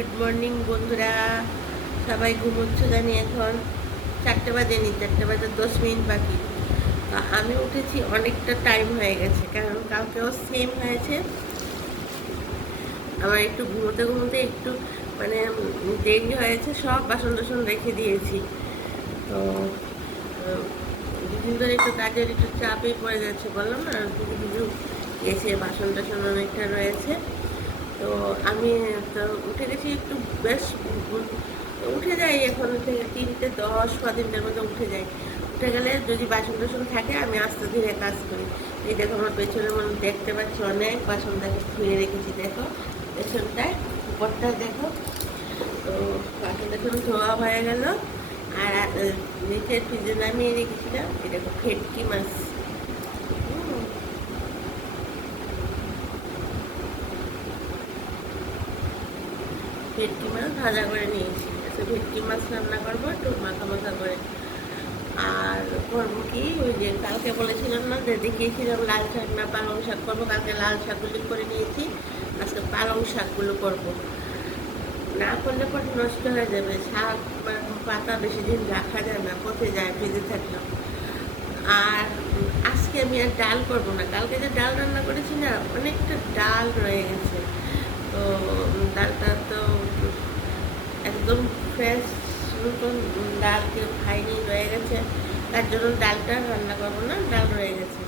Good morning বন্ধুরা। সবাই ঘুমোচ্ছে জানি, এখন 4টে বাজেনি, 4:10 বাকি। আমি উঠেছি অনেকটা টাইম হয়ে গেছে, কারণ কালকেও সেম হয়েছে। আমার একটু ঘুমোতে ঘুমোতে একটু মানে দেরি হয়েছে, সব বাসন টাসন রেখে দিয়েছি। তো দুদিন ধরে একটু কাজের একটু চাপেই পড়ে যাচ্ছে, বললাম না, কিছু গেছে, বাসন টাসন অনেকটা রয়েছে। তো আমি তো উঠে গেছি একটু, বেশ উঠে যাই এখন থেকে 3:10 বা 3টার মধ্যে উঠে যাই। উঠে গেলে যদি বাসন টাসন থাকে আমি আস্তে ধীরে কাজ করি। এই দেখো আমার পেছনে মনে দেখতে পাচ্ছি অনেক বাসন দেখো ধুয়ে রেখেছি, দেখো পেছনটায়, উপরটায় দেখো। তো বাসন টাসন ধোয়া হয়ে গেল। আর নিচের ফ্রিজে নামিয়ে রেখেছিলাম, এই দেখো ভেটকি মাছ। ভেটকি মাছ ভাজা করে নিয়েছি, আচ্ছা ভেটকি মাছ রান্না করবো একটু মাখা মাখা করে। আর করবো কি, ওই যে কালকে বলেছিলাম না যে দেখিয়েছিলাম লাল শাক না পালং শাক করবো, কালকে লাল শাকগুলো করে নিয়েছি, আজকে পালং শাকগুলো করবো। না করলে পরে নষ্ট হয়ে যাবে, শাক পাতা বেশি দিন রাখা যায় না, পচে যায় ফ্রিজে থাকলেও। আর আজকে আমি আর ডাল করবো না, কালকে যে ডাল রান্না করেছি না, অনেকটা ডাল রয়ে গেছে। তো ডালটা তো একদম ফ্রেশ নতুন ডাল কেউ খাইনি, রয়ে গেছে, তার জন্য ডালটা রান্না করবো না, ডাল রয়ে গেছে।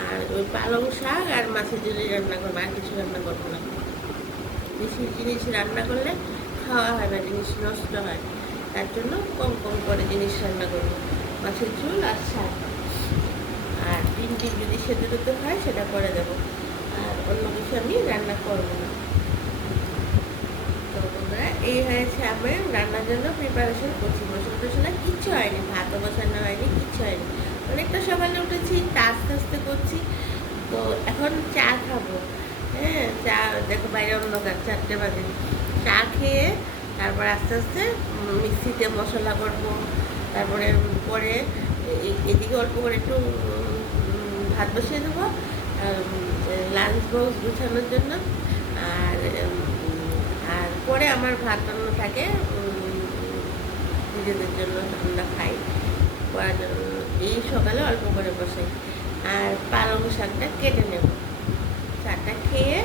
আর ওই পালং শাক আর মাছের ঝুলি রান্না করবো, আর কিছু রান্না করবো না। বেশি জিনিস রান্না করলে খাওয়া হয় না, জিনিস নষ্ট হয়, তার জন্য কম কম করে জিনিস রান্না করবো, মাছের ঝোল আর শাক। আর ডিম যদি সেদ্ধ করতে হয় সেটা করে দেবো, আর অন্য কিছু আমি রান্না করবো না। তো বন্ধুরা, এই হয়েছে আমার রান্নার জন্য প্রিপারেশন করছি। মশলা টসলা কিচ্ছু হয়নি, ভাতও বসানো হয়নি, কিচ্ছু হয়নি। অনেকটা সকালে উঠেছি, আস্তে আস্তে করছি। তো এখন চা খাবো। হ্যাঁ, চা দেখো বাইরে অন্ধকার, 4টে বাজে। চা খেয়ে তারপর আস্তে আস্তে মিক্সিতে মশলা করবো। তারপরে পরে এদিকে অল্প করে একটু ভাত বসিয়ে দেবো লাঞ্চ বক্স গুছানোর জন্য। আর আর পরে আমার ভাত রান্না থাকে নিজেদের জন্য, আমরা খাই করার জন্য। এই সকালে অল্প করে বসাই। আর পালং শাকটা কেটে নেব, চাটা খেয়ে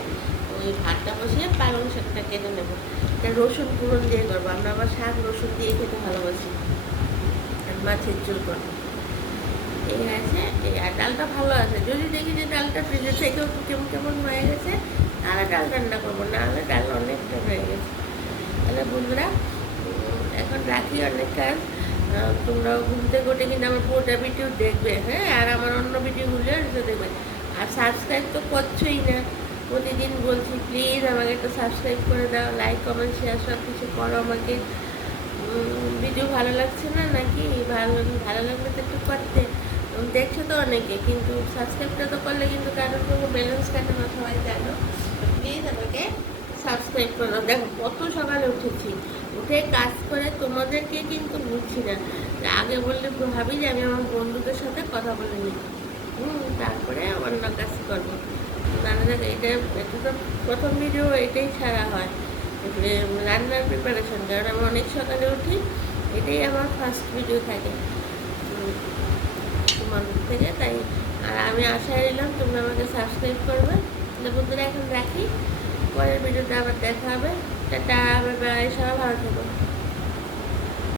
ওই ভাতটা বসিয়ে পালং শাকটা কেটে নেব। এটা রসুন ফোড়ন দিয়ে করবো, আমরা আবার শাক রসুন দিয়ে খেতে ভালোবাসি। আর মাছের ঝোল করবো, এই আছে। এই আর ডালটা ভালো আছে, যদি দেখি যে ডালটা ফ্রিজের থেকেও কেমন কেমন হয়ে গেছে, তাহলে ডাল রান্না করবো, না হলে ডাল অনেকটা হয়ে গেছে। তাহলে বন্ধুরা, এখন রাখি, অনেক কাজ। তোমরাও ঘুম থেকে উঠে কিন্তু আমার পুরোটা ভিডিও দেখবে, হ্যাঁ, আর আমার অন্য ভিডিওগুলো দেখবে। আর সাবস্ক্রাইব তো করছোই না, প্রতিদিন বলছি প্লিজ আমাকে একটু সাবস্ক্রাইব করে দাও, লাইক কমেন্ট শেয়ার সব কিছু করো আমাকে। ভিডিও ভালো লাগছে না নাকি? ভালো লাগলে তো একটু করতে। দেখছো তো অনেকে, কিন্তু সাবস্ক্রাইবটা তো করলে কিন্তু কারোর কোনো ব্যালেন্স কাটে না, সবাই জানো। প্লিজ আমাকে সাবস্ক্রাইব করো। দেখো কত সকালে উঠেছি, উঠে কাজ করে তোমাদেরকে কিন্তু বুঝছি না। আগে বললে ভাবি যে আমি আমার বন্ধুদের সাথে কথা বলে নিই, তারপরে অন্য কাজ করবো। নানা দেখ, এটা তো প্রথম ভিডিও এটাই ছাড়া হয়, রান্নার প্রিপারেশন, কারণ আমি অনেক সকালে উঠি, এটাই আমার ফার্স্ট ভিডিও থাকে তোমাদের থেকে, তাই। আর আমি আশায় রইলাম তোমরা আমাকে সাবস্ক্রাইব করবে। তাহলে বন্ধুরা এখন রাখি, পরের ভিডিওটা আবার দেখা হবে। টাটা, বাই বাই, সবাই ভালো থেকো।